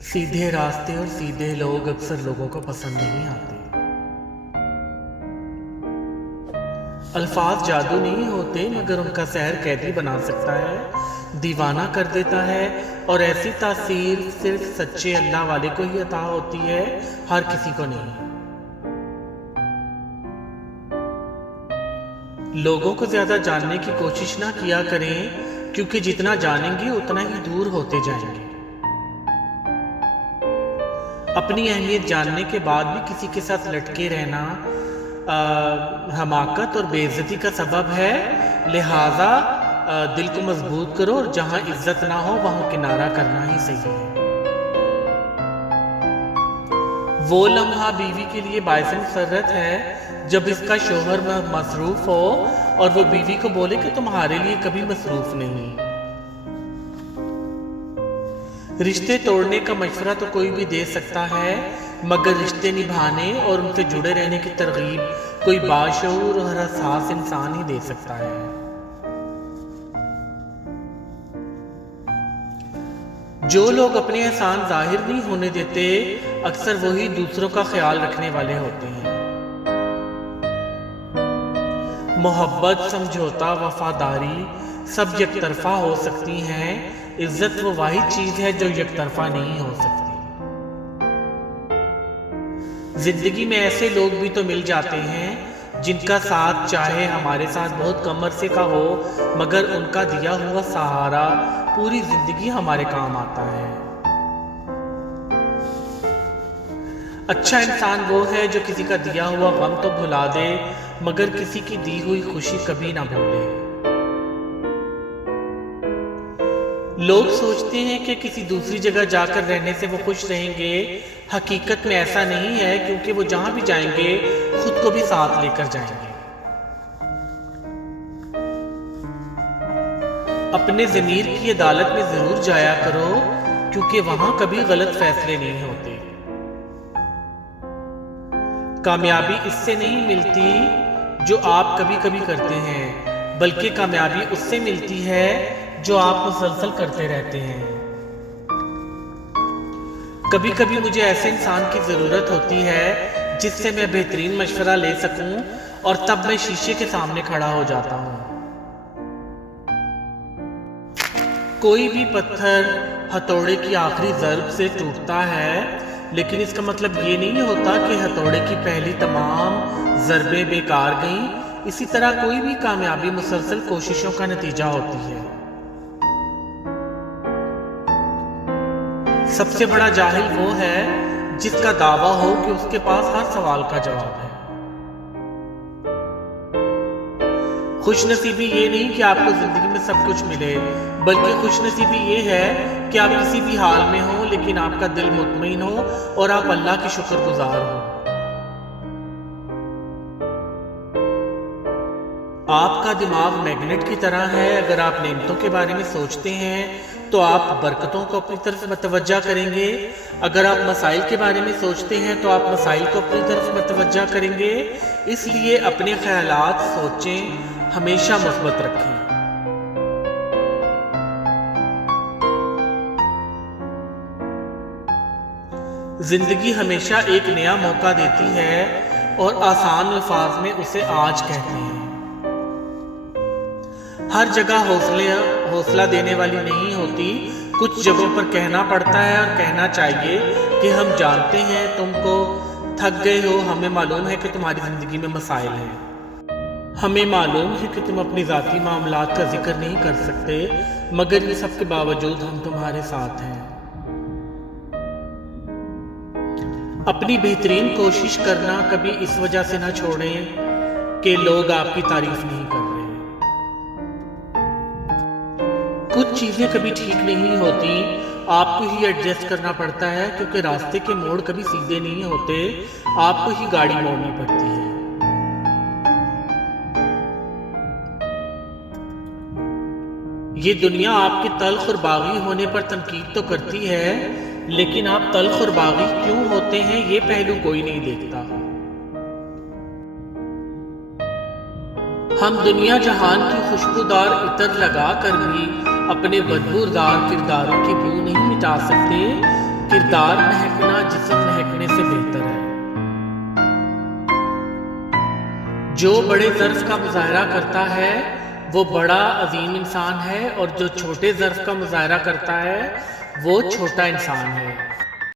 सीधे रास्ते और सीधे लोग अक्सर लोगों को पसंद नहीं आते। अल्फाज जादू नहीं होते, मगर उनका सहर कैदी बना सकता है, दीवाना कर देता है। और ऐसी तासीर सिर्फ सच्चे अल्लाह वाले को ही अता होती है, हर किसी को नहीं। लोगों को ज्यादा जानने की कोशिश ना किया करें, क्योंकि जितना जानेंगे उतना ही दूर होते जाएंगे। अपनी अहमियत जानने के बाद भी किसी के साथ लटके रहना हमाकत और बेइज्जती का सबब है। लिहाजा दिल को मजबूत करो, और जहां इज्जत ना हो वहां किनारा करना ही सही है। वो लम्हा बीवी के लिए बाइस मुसर्रत है जब इसका शोहर मसरूफ हो और वो बीवी को बोले कि तुम्हारे लिए कभी मसरूफ नहीं। रिश्ते तोड़ने का मशवरा तो कोई भी दे सकता है, मगर रिश्ते निभाने और उनसे जुड़े रहने की तरगीब कोई बाशऊर और हसास इंसान ही दे सकता है। जो लोग अपने एहसान जाहिर नहीं होने देते, अक्सर वही दूसरों का ख्याल रखने वाले होते हैं। मोहब्बत, समझौता, वफादारी सब यकतरफा हो सकती हैं। इज्जत वो वाहिद चीज है जो यकतरफा नहीं हो सकती। जिंदगी में ऐसे लोग भी तो मिल जाते हैं जिनका साथ चाहे हमारे साथ बहुत कम अरसे का हो, मगर उनका दिया हुआ सहारा पूरी जिंदगी हमारे काम आता है। अच्छा इंसान वो है जो किसी का दिया हुआ गम तो भुला दे, मगर किसी की दी हुई खुशी कभी ना भूले। लोग सोचते हैं कि किसी दूसरी जगह जाकर रहने से वो खुश रहेंगे। हकीकत में ऐसा नहीं है, क्योंकि वो जहां भी जाएंगे खुद को भी साथ लेकर जाएंगे। अपने ज़मीर की अदालत में जरूर जाया करो, क्योंकि वहां कभी गलत फैसले नहीं होते। कामयाबी इससे नहीं मिलती जो आप कभी कभी करते हैं, बल्कि कामयाबी उससे मिलती है जो आप मुसलसल करते रहते हैं। कभी कभी मुझे ऐसे इंसान की जरूरत होती है जिससे मैं बेहतरीन मशवरा ले सकूं, और तब मैं शीशे के सामने खड़ा हो जाता हूं। कोई भी पत्थर हथौड़े की आखिरी ज़र्ब से टूटता है, लेकिन इसका मतलब ये नहीं होता कि हथौड़े की पहली तमाम ज़रबें बेकार गईं। इसी तरह कोई भी कामयाबी मुसलसल कोशिशों का नतीजा होती है। सबसे बड़ा जाहिल वो है जिसका दावा हो कि उसके पास हर सवाल का जवाब है। खुशनसीबी ये नहीं कि आपको जिंदगी में सब कुछ मिले, बल्कि खुशनसीबी ये है कि आप किसी भी हाल में हो, लेकिन आपका दिल मुतमईन हो और आप अल्लाह की शुक्रगुजार हो। आपका दिमाग मैग्नेट की तरह है। अगर आप नेमतों के बारे में सोचते हैं तो आप बरकतों को अपनी तरफ मतवज्जा करेंगे। अगर आप मसाइल के बारे में सोचते हैं तो आप मसाइल को अपनी तरफ मतवज्जा करेंगे। इसलिए अपने ख्यालात, सोचें हमेशा मुस्बत रखें। जिंदगी हमेशा एक नया मौका देती है, और आसान अल्फाज में उसे आज कहते हैं। हर जगह हौसला देने वाली नहीं होती। कुछ जगहों पर कहना पड़ता है, और कहना चाहिए कि हम जानते हैं तुमको थक गए हो। हमें मालूम है कि तुम्हारी जिंदगी में मसाइल हैं। हमें मालूम है कि तुम अपनी ज़ाती मामलात का जिक्र नहीं कर सकते, मगर इन सब के बावजूद हम तुम्हारे साथ हैं। अपनी बेहतरीन कोशिश करना कभी इस वजह से ना छोड़ें कि लोग आपकी तारीफ नहीं कर रहे। कुछ चीजें कभी ठीक नहीं होती, आपको ही एडजस्ट करना पड़ता है, क्योंकि रास्ते के मोड़ कभी सीधे नहीं होते, आपको ही गाड़ी मोड़नी पड़ती है। ये दुनिया आपके तल्ख और बागी होने पर तनकीद तो करती है, लेकिन आप तल्ख और बागी क्यों होते हैं ये पहलू कोई नहीं देखता। हम दुनिया जहान की खुशबूदार इतर लगा कर भी अपने बदबूदार किरदारों की बू नहीं मिटा सकते। کردار مہکنا جسم مہکنے سے بہتر ہے۔ جو بڑے ظرف کا مظاہرہ کرتا ہے وہ بڑا عظیم انسان ہے، اور جو چھوٹے ظرف کا مظاہرہ کرتا ہے وہ چھوٹا انسان ہے۔